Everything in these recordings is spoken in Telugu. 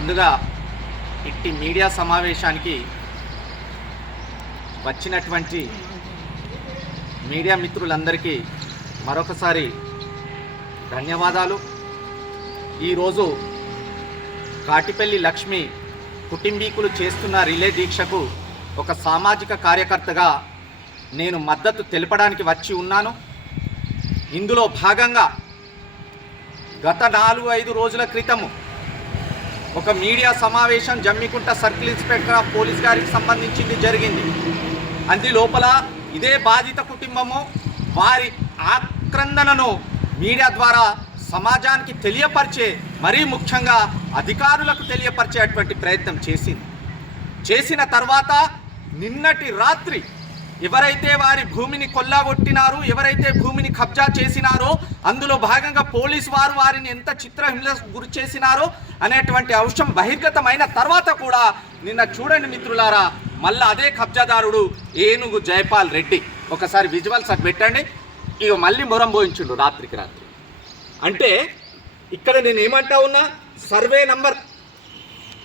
ముందుగా ఇట్టి మీడియా సమావేశానికి వచ్చినటువంటి మీడియా మిత్రులందరికీ మరొకసారి ధన్యవాదాలు. ఈరోజు కాటిపల్లి లక్ష్మి కుటుంబీకులు చేస్తున్న రిలే దీక్షకు ఒక సామాజిక కార్యకర్తగా నేను మద్దతు తెలపడానికి వచ్చి ఉన్నాను. ఇందులో భాగంగా గత నాలుగు ఐదు రోజుల క్రితము ఒక మీడియా సమావేశం Jammikunta circle inspector of police గారికి సంబంధించింది జరిగింది. అంది లోపల ఇదే బాధిత కుటుంబము వారి ఆక్రందనను మీడియా ద్వారా సమాజానికి తెలియపరిచే మరీ ముఖ్యంగా అధికారులకు తెలియపరిచేటువంటి ప్రయత్నం చేసింది. చేసిన తర్వాత నిన్నటి రాత్రి ఎవరైతే వారి భూమిని కొల్లగొట్టినారు ఎవరైతే భూమిని కబ్జా చేసినారో అందులో భాగంగా పోలీస్ వారు వారిని ఎంత చిత్రహింస గురి చేసినారో అనేటువంటి అంశం బహిర్గతమైన తర్వాత కూడా నిన్న చూడండి మిత్రులారా మళ్ళీ అదే కబ్జాదారుడు ఏనుగు జయపాల్ రెడ్డి. ఒకసారి విజువల్స్ అది పెట్టండి. ఇక మళ్ళీ మొరం పోయించుండు రాత్రికి రాత్రి. అంటే ఇక్కడ నేను ఏమంటా ఉన్నా? Survey number.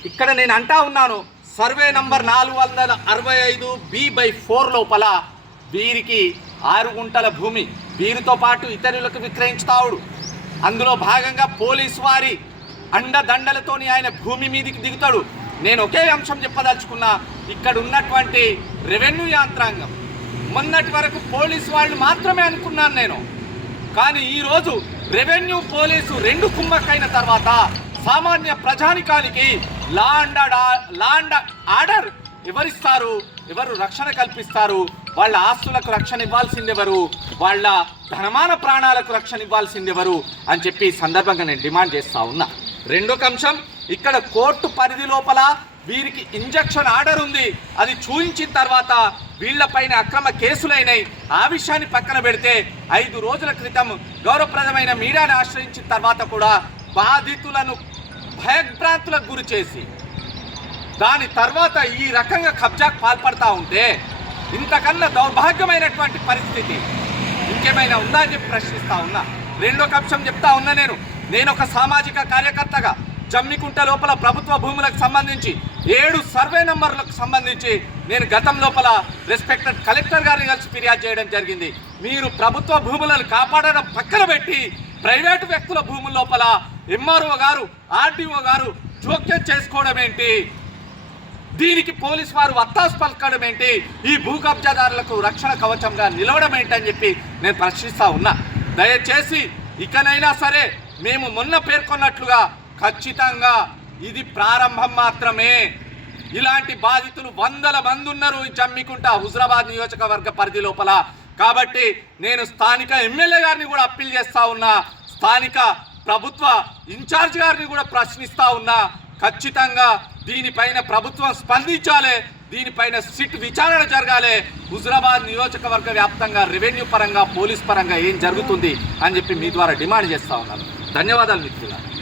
ఇక్కడ నేను అంటా ఉన్నాను సర్వే నంబర్ నాలుగు వందల అరవై ఐదు బి బై ఫోర్ లోపల వీరికి ఆరు గుంటల భూమి. వీరితో పాటు ఇతరులకు విక్రయించుతాడు అందులో భాగంగా పోలీసు వారి అండదండలతోని ఆయన భూమి మీదకి దిగుతాడు. నేను ఒకే అంశం చెప్పదలుచుకున్నా ఇక్కడ ఉన్నటువంటి రెవెన్యూ యాంత్రాంగం. మొన్నటి వరకు పోలీసు వాళ్ళు మాత్రమే అనుకున్నాను నేను. కానీ ఈరోజు రెవెన్యూ పోలీసు రెండు కుమ్మక్కైన తర్వాత సామాన్య ప్రజానికానికి law and law and order. ఎవరిస్తారు? ఎవరు రక్షణ కల్పిస్తారు? వాళ్ళ ఆస్తులకు రక్షణ ఇవ్వాల్సిందెవరు? వాళ్ళ ధనమాన ప్రాణాలకు రక్షణ ఇవ్వాల్సిందెవరు? అని చెప్పి ఈ సందర్భంగా నేను డిమాండ్ చేస్తా ఉన్నా. రెండొక అంశం ఇక్కడ కోర్టు పరిధి లోపల వీరికి ఇంజక్షన్ ఆర్డర్ ఉంది. అది చూయించిన తర్వాత వీళ్ళపైన అక్రమ కేసులైనాయి ఆ విషయాన్ని పక్కన పెడితే ఐదు రోజుల క్రితం గౌరవప్రదమైన మీడియాను ఆశ్రయించిన తర్వాత కూడా బాధితులను భయభ్రాంతులకు గురి చేసి దాని తర్వాత ఈ రకంగా కబ్జాకు పాల్పడతా ఉంటే ఇంతకన్నా దౌర్భాగ్యమైనటువంటి పరిస్థితి ఇంకేమైనా ఉందా అని చెప్పి ప్రశ్నిస్తా ఉన్నా. రెండో అంశం చెప్తా ఉన్నా నేను. నేను ఒక సామాజిక కార్యకర్తగా జమ్మికుంట లోపల ప్రభుత్వ భూములకు సంబంధించి ఏడు సర్వే నంబర్లకు సంబంధించి నేను గతం లోపల రెస్పెక్టెడ్ కలెక్టర్ గారిని కలిసి ఫిర్యాదు చేయడం జరిగింది. మీరు ప్రభుత్వ భూములను కాపాడడం పక్కన పెట్టి ప్రైవేటు వ్యక్తుల భూముల లోపల ఎంఆర్ఓ గారు ఆర్డీఓ గారు జోక్యం చేసుకోవడం ఏంటి? దీనికి పోలీస్ వారు వత్తాసు పలకడం ఏంటి? ఈ భూ కబ్జాదారులకు రక్షణ కవచంగా నిలవడం ఏంటని చెప్పి నేను ప్రశ్నిస్తా ఉన్నా. దయచేసి ఇకనైనా సరే మేము మొన్న పేర్కొన్నట్లుగా ఖచ్చితంగా ఇది ప్రారంభం మాత్రమే. ఇలాంటి బాధితులు వందల మంది ఉన్నారు ఈ జమ్మికుంట హుజరాబాద్ నియోజకవర్గ పరిధి లోపల. కాబట్టి నేను స్థానిక ఎమ్మెల్యే గారిని కూడా అప్పీల్ చేస్తా ఉన్నా. స్థానిక ప్రభుత్వ ఇన్ఛార్జ్ గారిని కూడా ప్రశ్నిస్తా ఉన్నా ఖచ్చితంగా దీనిపైన ప్రభుత్వం స్పందించాలి దీనిపైన సిట్ విచారణ జరగాలి. హుజరాబాద్ నియోజకవర్గ వ్యాప్తంగా రెవెన్యూ పరంగా పోలీస్ పరంగా ఏం జరుగుతుంది అని చెప్పి మీ ద్వారా డిమాండ్ చేస్తా ఉన్నాను ధన్యవాదాలు మిత్రులారా.